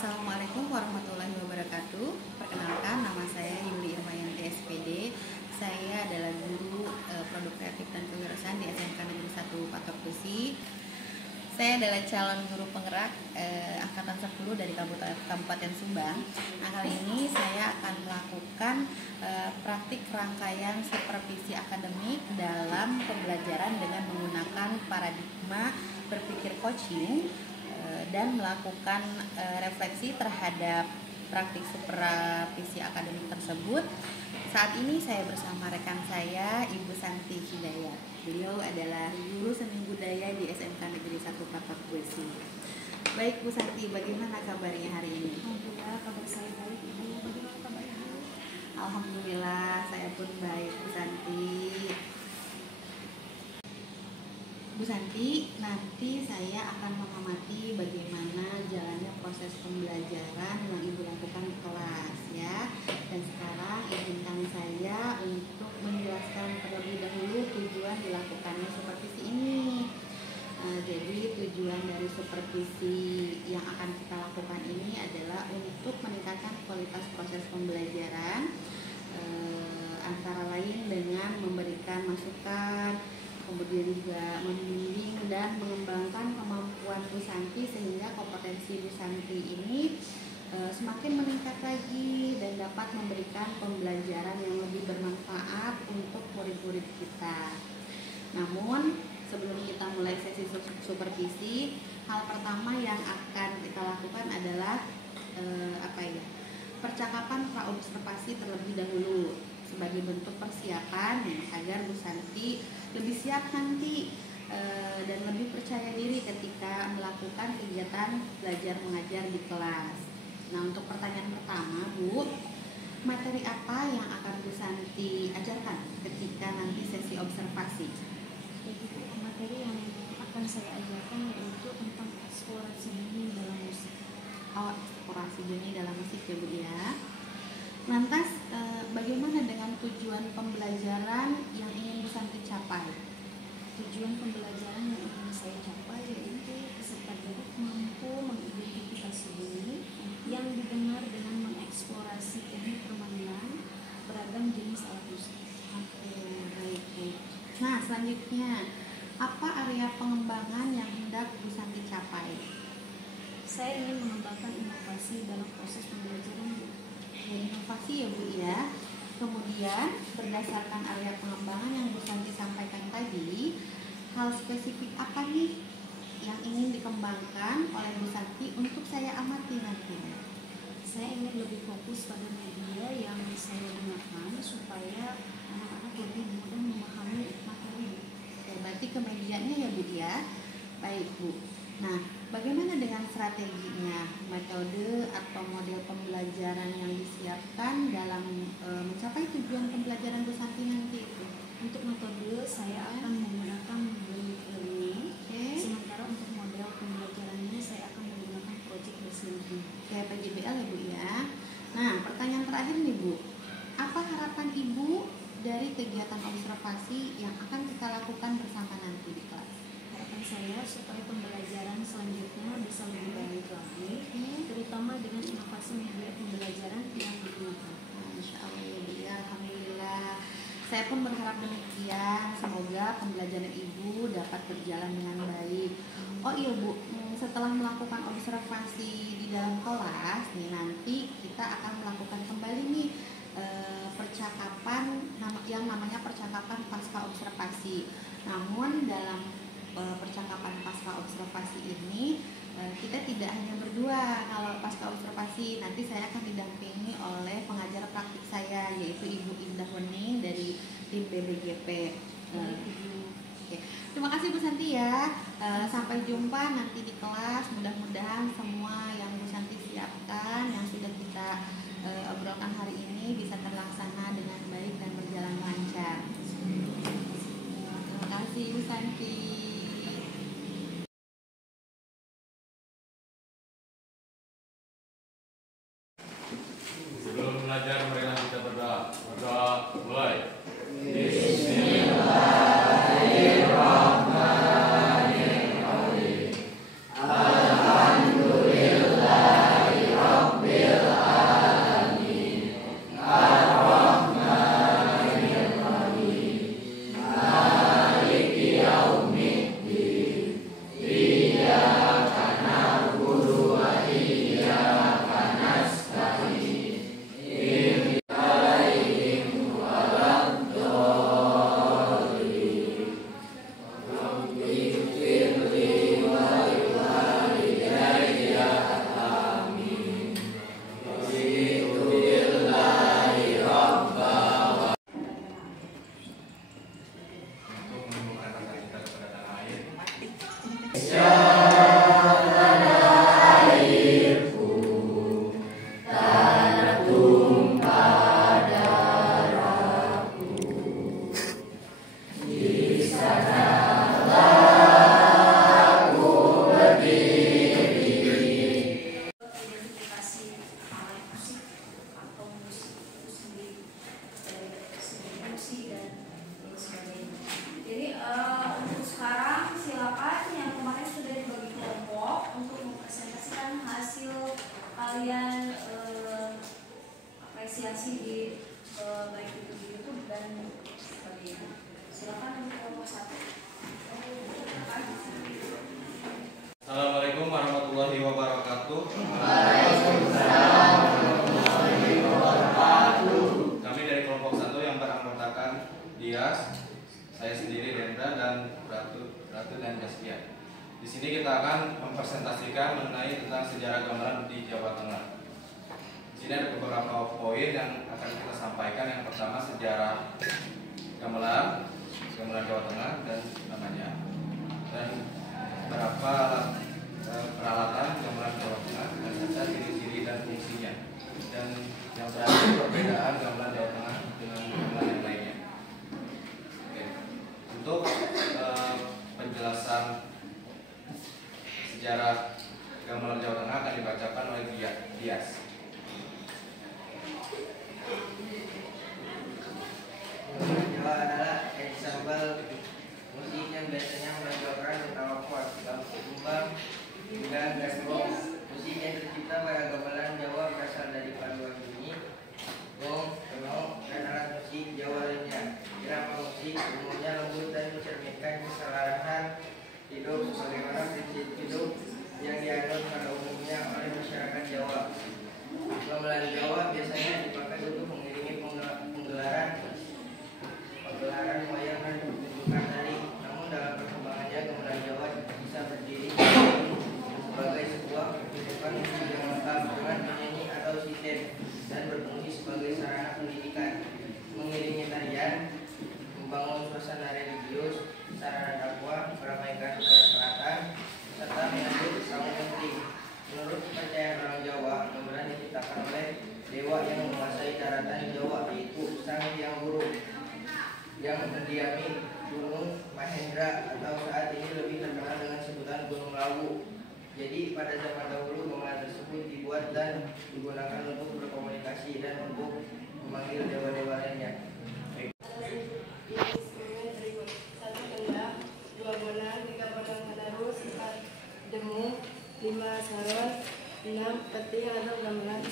Assalamualaikum warahmatullahi wabarakatuh. Perkenalkan, nama saya Yuli Irmayanti SPD. Saya adalah guru produk kreatif dan kewirausahaan di SMK Negeri 1 Patok Besi. Saya adalah calon guru penggerak angkatan 10 dari Kabupaten Subang. Nah, kali ini saya akan melakukan praktik rangkaian supervisi akademik dalam pembelajaran dengan menggunakan paradigma berpikir coaching dan melakukan refleksi terhadap praktik supervisi akademik tersebut. Saat ini saya bersama rekan saya, Ibu Santi Hidayat. Beliau adalah guru seni budaya di SMK Negeri 1 Patok Besi. Baik Bu Santi, bagaimana kabarnya hari ini? Alhamdulillah, kabar saya baik. Ibu, bagaimana kabarnya? Alhamdulillah, saya pun baik Bu Santi. Bu Santi, nanti saya akan mengamati bagaimana jalannya proses pembelajaran yang Ibu lakukan di kelas ya. Dan sekarang izinkan saya untuk menjelaskan terlebih dahulu tujuan dilakukannya supervisi ini. Jadi tujuan dari supervisi yang akan kita lakukan ini adalah untuk meningkatkan kualitas proses pembelajaran, antara lain dengan memberikan masukan, kemudian juga membimbing dan mengembangkan kemampuan Bu Santi sehingga kompetensi Bu Santi ini semakin meningkat lagi dan dapat memberikan pembelajaran yang lebih bermanfaat untuk murid-murid kita. Namun sebelum kita mulai sesi supervisi, hal pertama yang akan kita lakukan adalah percakapan praobservasi terlebih dahulu sebagai bentuk persiapan agar Bu Santi lebih siap nanti dan lebih percaya diri ketika melakukan kegiatan belajar mengajar di kelas. Nah, untuk pertanyaan pertama, Bu, materi apa yang akan Bu Santi ajarkan ketika nanti sesi observasi? Jadi materi yang akan saya ajarkan yaitu tentang eksplorasi bunyi dalam musik. Eksplorasi bunyi dalam musik ya Bu ya. Lantas bagaimana dengan tujuan pembelajaran yang ingin Bu Santi capai? Tujuan pembelajaran yang ingin saya capai yaitu peserta didik mampu mengidentifikasi bunyi yang didengar dengan mengeksplorasi teknik permainan beragam jenis alat musik. Baik. Nah, selanjutnya, apa area pengembangan yang hendak Bu Santi capai? Saya ingin mengembangkan inovasi dalam proses pembelajaran. Inovasi ya Bu ya. Kemudian berdasarkan area pengembangan yang Bu Santi sampaikan tadi, hal spesifik apa nih yang ingin dikembangkan oleh Bu Santi untuk saya amati nantinya? Saya ingin lebih fokus pada media yang saya gunakan supaya anak-anak lebih mudah memahami materi. Berarti ke medianya ya Bu ya. Baik Bu. Nah, bagaimana dengan strateginya, metode atau model pembelajaran yang disiapkan dalam mencapai tujuan pembelajaran Bu Santi nanti itu? Untuk metode saya akan menggunakan blended learning. Sementara untuk model pembelajarannya saya akan menggunakan project based learning. Kayak PJBL ya Bu ya. Nah, pertanyaan terakhir nih Bu, apa harapan Ibu dari kegiatan observasi yang akan kita lakukan bersama nanti di kelas? Harapan saya supaya pembelajaran selanjutnya bisa lebih baik lagi, terutama dengan inovasi media pembelajaran yang digunakan. Insya Allah ya Bu ya, alhamdulillah. Saya pun berharap demikian. Semoga pembelajaran Ibu dapat berjalan dengan baik. Oh iya Bu, setelah melakukan observasi di dalam kelas nih, nanti kita akan melakukan kembali nih percakapan yang namanya percakapan pasca observasi. Namun dalam percakapan pasca observasi ini kita tidak hanya berdua. Kalau pasca observasi nanti saya akan didampingi oleh pengajar praktik saya, yaitu Ibu Indah Wening dari tim BBGP. Oke. Terima kasih Bu Santi ya. Sampai jumpa nanti di kelas. Mudah-mudahan semua yang Bu Santi siapkan, yang sudah kita obrolkan hari ini bisa terlaksana dengan baik dan berjalan lancar. Terima kasih Bu Santi. Sebelum belajar, marilah kita berdoa. Berdoa mulai. Alhamdulillah. hasil kalian apresiasi di baik itu di YouTube dan sebagainya. Silakan untuk kelompok 1. Assalamualaikum warahmatullahi wabarakatuh. Kami dari kelompok 1 yang beranggotakan Dias, saya sendiri Dendra dan Ratu dan Jasmia. Di sini kita akan mempresentasikan mengenai tentang sejarah gamelan di Jawa Tengah. Di sini ada beberapa poin yang akan kita sampaikan. Yang pertama sejarah gamelan Jawa Tengah dan namanya, dan berapa peralatan gamelan Jawa Tengah dan serta ciri-ciri dan fungsinya. Dan yang terakhir perbedaan gamelan Jawa Tengah dengan gamelan yang lainnya. Oke. Untuk penjelasan sejarah gamelan Jawa Tengah akan dibacakan oleh Dias. Jawa adalah ensemble musik yang biasanya menonjolkan beberapa chord, kumbang, hingga gandrung. Musik yang tercipta pada gamelan Jawa berasal dari paduan bunyi, gong, kenong, dan alat musik Jawa lainnya. Irama musik umumnya lembut dan mencerminkan keselarahan hidup sebagaimana prinsip hidup yang dianut pada umumnya oleh masyarakat Jawa. Gamelan Jawa biasanya dipakai untuk mengiringi penggelaran wayang dan pertunjukan tari. Namun dalam perkembangannya gamelan Jawa bisa berdiri sebagai sebuah pertunjukan musik yang lengkap dengan penyanyi atau siten dan berfungsi sebagai sarana pendidikan, mengiringi tarian, membangun suasana religius, sarana dakwah, meramaikan keberselatan, serta menyambut tamu penting. Menurut kepercayaan orang Jawa, gamelan diciptakan oleh dewa yang menguasai daratan Jawa, yaitu Sang Hyang Wuruk, yang mendiami Gunung Mahendra atau saat ini lebih terkenal dengan sebutan Gunung Lawu. Jadi pada zaman dahulu gamelan tersebut dibuat dan digunakan untuk berkomunikasi dan untuk memanggil dewa-dewa lainnya. Satu kendang, 2 bonang, 3 bonang tadarus, 4 demung, 5 saron, 6 peting atau gamelan,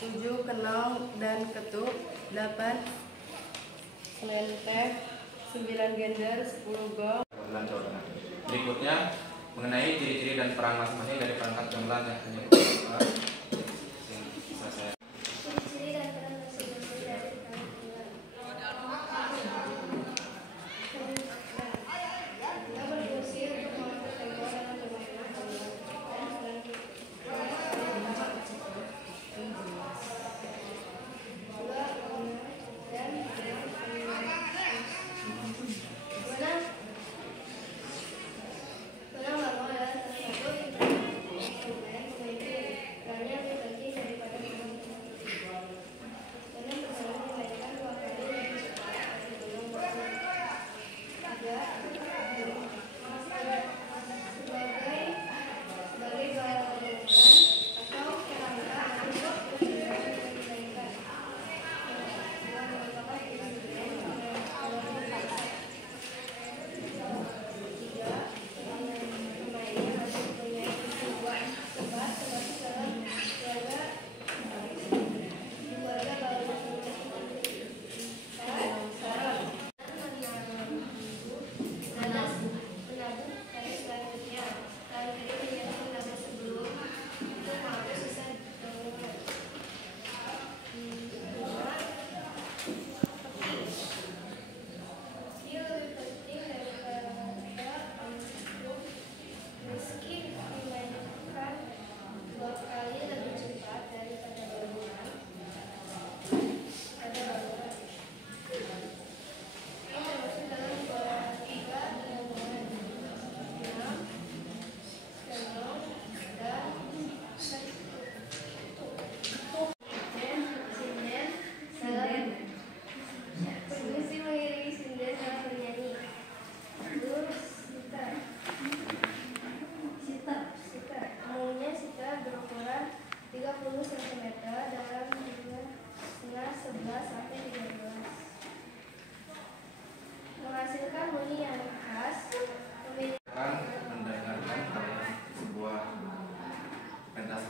7 kenong dan ketuk, 8 selenteh, 9 gender, 10 gong. Gamelan Jawa Tengah. Berikutnya mengenai ciri-ciri dan peran masing-masing dari perangkat gamelan yang hanya selesai. Ciri dan peran masing-masing dari perangkat gamelan. Dia berfungsi untuk mengangkat tempo dalam bermainnya gamelan dan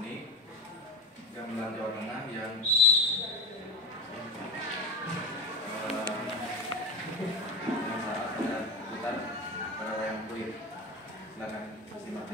seni Gamelan Jawa Tengah yang saat pada putar pada wayang kulit. Silakan simak.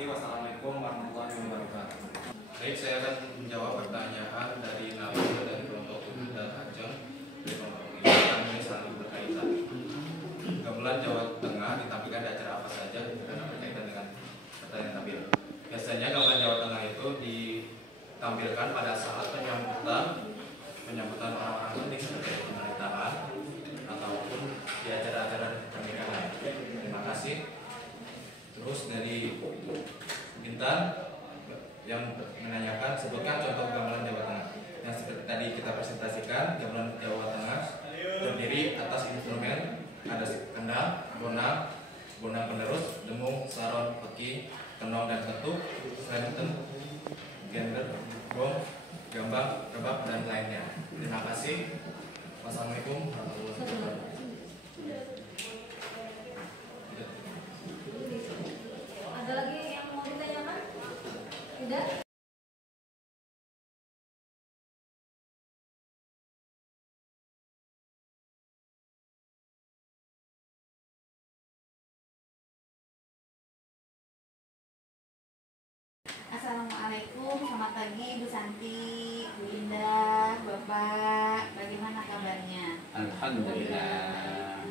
Wassalamualaikum warahmatullahi wabarakatuh. Baik, saya akan menjawab pertanyaan dari Nabila dari kelompok 7 dan Ajeng dari kelompok 5. Kami saling berkaitan. Gamelan Jawa Tengah ditampilkan di acara apa saja karena berkaitan dengan pertanyaan Nabila. Biasanya gamelan Jawa Tengah itu ditampilkan pada saat penyambutan orang-orang penting seperti pemerintahan ataupun di acara-acara pernikahan. Terima kasih. Terus dari Bintan yang menanyakan, sebutkan contoh gamelan Jawa Tengah. Yang seperti tadi kita presentasikan, gamelan Jawa Tengah terdiri atas instrumen ada kendang, bonang penerus, demung, saron, peki, kenong dan ketuk, senten, gender, gong, gambang, rebab dan lainnya. Terima kasih. Wassalamualaikum warahmatullahi wabarakatuh. Ada lagi yang mau ditanyakan? Tidak? Assalamualaikum, selamat pagi Bu Santi, Bu Indah, Bapak, bagaimana kabarnya? Alhamdulillah.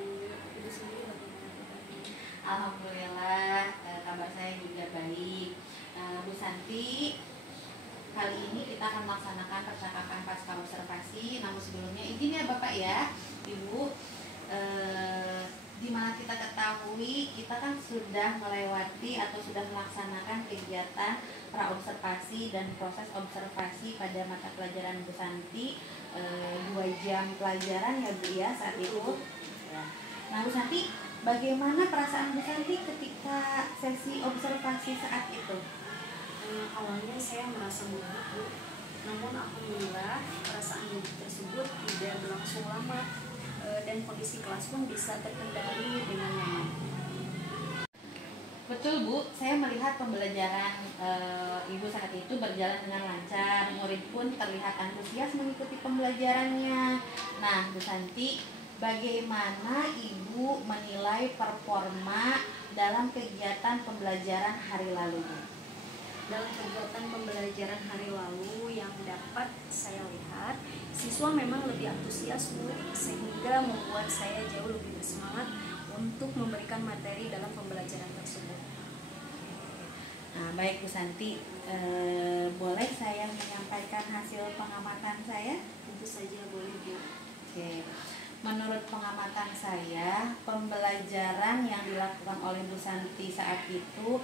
Alhamdulillah, kabar saya juga baik. Bu Santi, kali ini kita akan melaksanakan percakapan pasca observasi. Namun sebelumnya izin ya Bapak ya, Ibu, dimana kita ketahui kita kan sudah melewati atau sudah melaksanakan kegiatan praobservasi dan proses observasi pada mata pelajaran Bu Santi 2 jam pelajaran ya Bu ya saat itu. Nah Bu Santi, bagaimana perasaan Bu Santi ketika sesi observasi saat itu? Awalnya saya merasa gugup, Bu. Namun alhamdulillah perasaan gugup tersebut tidak berlangsung lama dan kondisi kelas pun bisa terkendali dengan nyaman. Betul Bu, saya melihat pembelajaran Ibu saat itu berjalan dengan lancar. Murid pun terlihat antusias mengikuti pembelajarannya. Nah Bu Santi, bagaimana Ibu menilai performa dalam kegiatan pembelajaran hari lalu? Dalam kegiatan pembelajaran hari lalu yang dapat saya lihat, siswa memang lebih antusias Bu, sehingga membuat saya jauh lebih bersemangat untuk memberikan materi dalam pembelajaran tersebut. Nah baik Bu Santi, boleh saya menyampaikan hasil pengamatan saya? Tentu saja boleh Bu. Oke. Menurut pengamatan saya, pembelajaran yang dilakukan oleh Bu Santi saat itu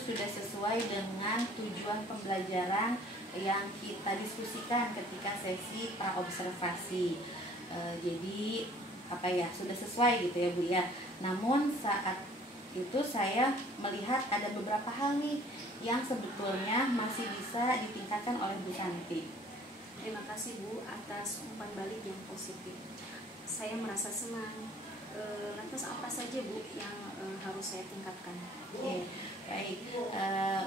sudah sesuai dengan tujuan pembelajaran yang kita diskusikan ketika sesi praobservasi. Jadi sudah sesuai gitu ya Bu ya. Namun saat itu saya melihat ada beberapa hal nih yang sebetulnya masih bisa ditingkatkan oleh Bu Santi. Terima kasih Bu atas umpan balik yang positif. Saya merasa senang. Lantas apa saja Bu yang harus saya tingkatkan? Oke, baik.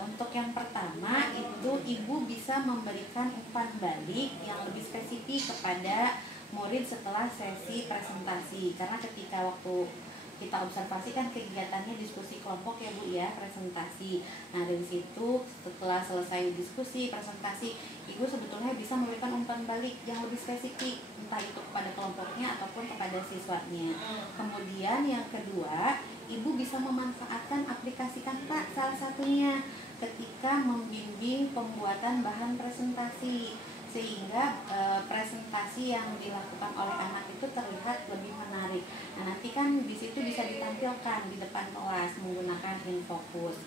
Untuk yang pertama itu Ibu bisa memberikan umpan balik yang lebih spesifik kepada murid setelah sesi presentasi. Karena ketika waktu kita observasi kan kegiatannya diskusi kelompok ya Bu ya, presentasi. Nah dari situ setelah selesai diskusi presentasi, Ibu sebetulnya bisa memberikan umpan balik yang lebih spesifik, entah itu kepada kelompoknya ataupun kepada siswanya. Kemudian yang kedua, Ibu bisa memanfaatkan aplikasi Canva salah satunya ketika membimbing pembuatan bahan presentasi, sehingga presentasi yang dilakukan oleh anak itu terlihat lebih menarik. Nah nanti kan di situ bisa ditampilkan di depan kelas menggunakan InFocus.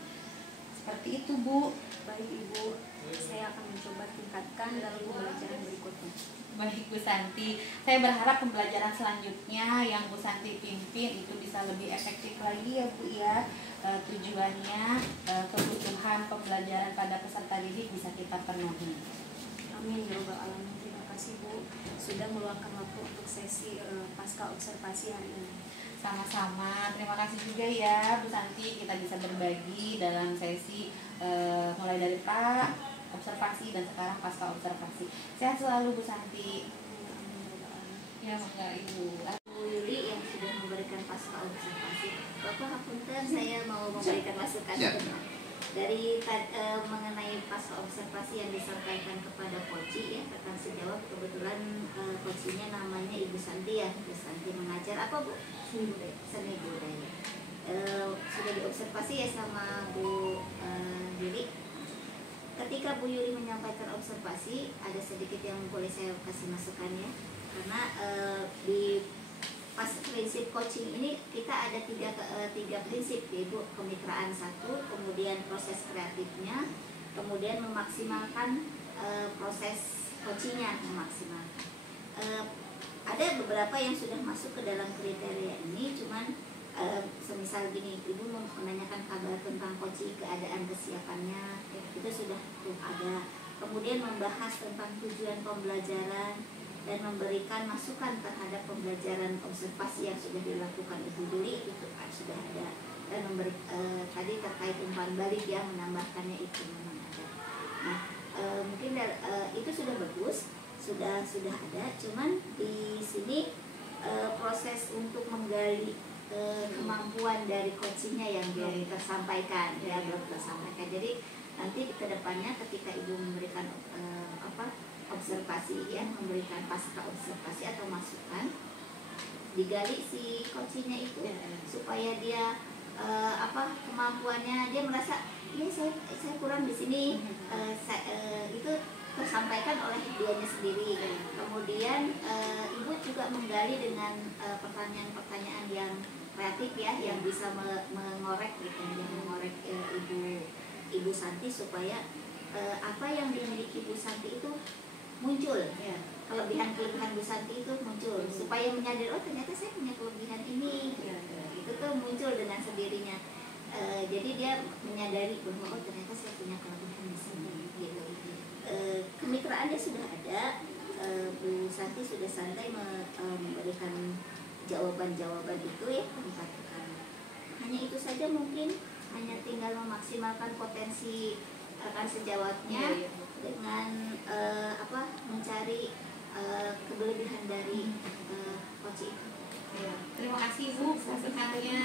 Seperti itu Bu. Baik Ibu. saya akan mencoba tingkatkan dalam pembelajaran berikutnya. Baik Bu Santi, saya berharap pembelajaran selanjutnya yang Bu Santi pimpin itu bisa lebih efektif lagi ya Bu ya. Tujuannya kebutuhan pembelajaran pada peserta didik bisa kita penuhi. Amin ya Rabbal Alamin. Terima kasih Bu sudah meluangkan waktu untuk sesi pasca observasi hari ini. Sama-sama, terima kasih juga ya Bu Santi, kita bisa berbagi dalam sesi mulai dari observasi dan sekarang pasca observasi. Sehat selalu Bu Santi. Ya, maka Ibu. Bu Yuli yang sudah memberikan pasca observasi. Bapak Hapunten, saya mau memberikan masukan dari mengenai pasca observasi yang disampaikan kepada Koci ya, rekan sejawat. Kebetulan Kocinya namanya Ibu Santi ya. Ibu Santi mengajar apa Bu? Seni budaya. Sudah diobservasi ya sama Bu Yuli. Ketika Bu Yuli menyampaikan observasi, ada sedikit yang boleh saya kasih masukannya, karena di pas prinsip coaching ini kita ada tiga prinsip, yaitu kemitraan satu, kemudian proses kreatifnya, kemudian memaksimalkan proses coachingnya, memaksimalkan. Ada beberapa yang sudah masuk ke dalam kriteria ini, cuman semisal gini, Ibu menanyakan kabar tentang coaching, keadaan kesiapannya, itu sudah ada. Kemudian membahas tentang tujuan pembelajaran dan memberikan masukan terhadap pembelajaran observasi yang sudah dilakukan Ibu Duli, itu sudah ada. Dan tadi terkait umpan balik ya, menambahkannya itu memang ada. Nah, mungkin itu sudah bagus, sudah ada. Cuman di sini proses untuk menggali kemampuan dari coachingnya yang belum tersampaikan ya, belum tersampaikan. Jadi nanti ke depannya ketika Ibu memberikan observasi ya, memberikan pasca observasi atau masukan, digali si coachingnya itu supaya dia kemampuannya, dia merasa ya saya kurang di sini, itu tersampaikan oleh dianya sendiri. Kemudian Ibu juga menggali dengan pertanyaan-pertanyaan yang kreatif ya, yang bisa mengorek gitu, yang mengorek Ibu Santi supaya apa yang dimiliki Bu Santi itu muncul ya. Kelebihan-kelebihan Bu Santi itu muncul supaya menyadari, oh ternyata saya punya kelebihan ini ya. Itu tuh muncul dengan sendirinya. Jadi dia menyadari bahwa oh ternyata saya punya kelebihan di sini gitu. Kemitraannya sudah ada, Bu Santi sudah santai memberikan jawaban-jawaban itu ya, hanya itu saja, mungkin hanya tinggal memaksimalkan potensi rekan sejawatnya dengan mencari kelebihan dari coach itu. Terima kasih Bu masukannya.